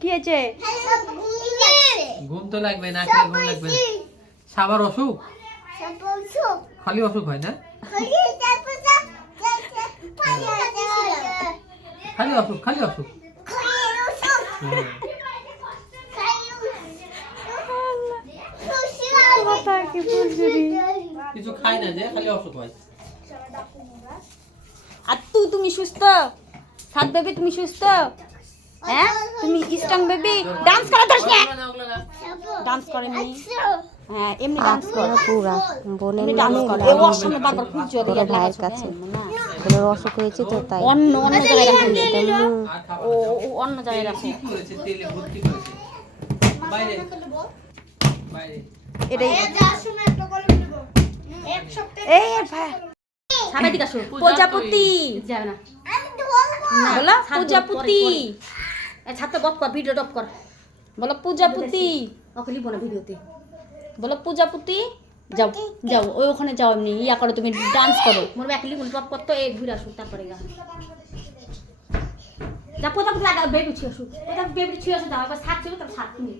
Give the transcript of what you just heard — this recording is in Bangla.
কি হয়েছে? ঘুম তো লাগবে না, খেলে ঘুম লাগবে না। সবার অসুখ, খালি অসুখ হয় না, খালি অসুখ, খালি অসুখ। হ্যাঁ। কথা কি বলছিস? কিছু খাই না যে খালি অসুখ হয়। আর তুমি সুস্থ? সাত বেবি তুমি সুস্থ? হ্যাঁ তুমি স্ট্রং বেবি। ডান্স করা দোষ না, ডান্স করে নি। হ্যাঁ এমনি ডান্স করে পুরা বলে এমনি ডান্স করে। এই ওর সামনে বারবার খুব জোরে তোর ভাইয়ের কাছে বলে অসুখ হয়েছে তো তাই অন্য অন্য জায়গায় রাখুন। আর খাবার ও অন্য জায়গায় রাখো। কি করেছে, তেলে ভর্তি করেছে বাইরে, বাইরে। এটাই এই ভাই সামনে দিকে আসো। প্রজাপতি যাবে না বলো প্রজাপতি। ছাত্র বপ কর, ভিডিও টপ কর। বলো প্রজাপতি। ওকে লিখবো না ভিডিওতে। বলো প্রজাপতি। যাও যাও ওই ওখানে যাও, এমনি ইয়া করো, তুমি ডান্স করো। বলবো এক লিখুন টপ করতো, এই ঘুরে আসুক তারপরে গা যা প্রজাপতি বেবি ছুঁয়ে আসুক। প্রজাপতি বেবি ছুঁয়ে আসো, যাও এবার সাত ছিল তারপর সাত তুমি